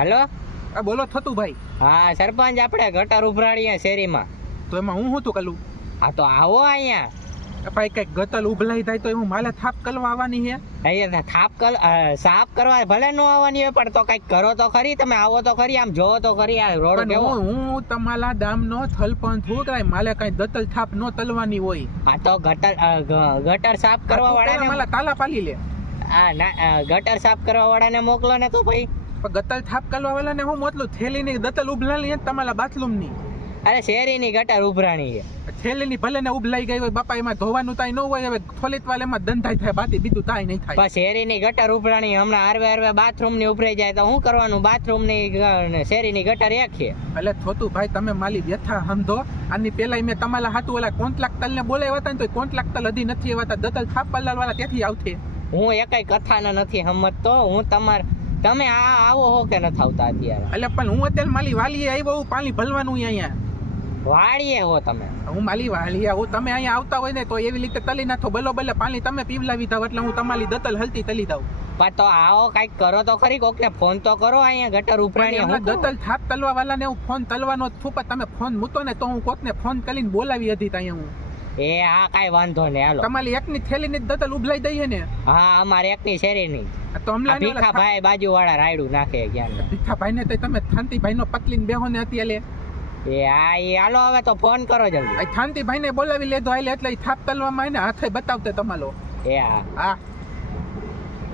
હાલો. બોલો થતું ભાઈ. હા સરપંચ, આપણે ગટર ઉભરાડીએ શેરીમાં. તો એમાં હું હતું કલું? હા તો આવો અહીંયા. ભાઈ કઈક ગતલ ઉભલાઈ થાય તો હું માલે થાપ કલવા આવવાની છે. અહીંયા સાફ કરવા ભલે ન આવવાની હોય પણ તો કઈક કરો તો ખરી. તમે આવો તો ખરી, આમ જોવો તો ખરી આ રોડ પણ કેવો. હું તમારા દામનો થલપંથ હું કરાય માલે કઈ દતલ થાપ નો તલવાની હોય. હા તો ગટર સાફ કરવા વાળાને માલા તાલા પાલી લે. ગટર સાફ કરવા વાળાને મોકલો ને તો ભાઈ. પણ ગતલ થાપ કરવા વાળાને હું મોકલું? થેલીની દતલ ઉભલાલી તમારા બાથરૂમની. અરે શેરીની ગટર ઉભરાણી છે. થેલીની ભલે ને ઉભલાઈ ગઈ હોય બાપા, એમાં ધોવાનું તાય ન હોય. હવે થોલીત વાલે એમાં ધંધાઈ થાય, બાકી બીજું તાય નહીં થાય. પણ શેરીની ગટર ઉભરાણી હમણાં હારવે બાથરૂમ ની ઉભરાઈ જાય તો શું કરવાનું? બાથરૂમ ની શેરીની ગટર એક છે. એટલે થોતું ભાઈ તમે માલી વ્યથા સમજો. આની પેલા મેં તમારા હાટુ ઓલા કોન્ટ્રાક્ટ તલ ને બોલાવ્યા હતા ને તો કોન્ટ્રાક્ટ તલ હજી નથી આવ્યા. દતલ થાપલાલ વાળા ત્યાંથી આવશે. હું એકઈ કથાને નથી સમજતો. હું તમે આવો હો કે નથી આવતા અત્યારે? એટલે પણ હું અત્યારે માલી વાલીએ આવ્યો, હું પાણી ભરવાનું અહીંયા વાળીએ હો તમે? હું માલી વાલીએ આવું. તમે અહીંયા આવતા હોય ને તો એવી રીતે તલી નાખો, બલો બલે પાણી તમે પીવલાવી દો એટલે હું તમારી દતલ હલતી તલી દઉં. પણ તો આવો કઈક કરો તો ખરી, કોકને ફોન તો કરો. અહીંયા ગટર ઉભરાણી દતલ થાપ તલવા વાળાને હું ફોન તલવાનો જ છું, પણ તમે ફોન મૂકો ને તો હું કોકને ફોન કરીને બોલાવી હતી ત્યાં હું. એ હા કાઈ વાંધો નહીં, હાલો. તમારી એકની થેલીની દતલ ઉભલાઈ દઈએ ને? હા અમારે એકની શેરીની. તો ભીખા ભાઈ બાજુ વાળા રાયડું નાખે ક્યાં. ભીખા ભાઈ ને તમે શાંતિભાઈ નો પતલીને બેહો ને અત્યારે. એ હા એ હાલો હવે તો ફોન કરો જલ્દી. શાંતિભાઈ ને બોલાવી લેતો એટલે થાપ તલવામાં હાથે બતાવતે તમારો. એ હા. હા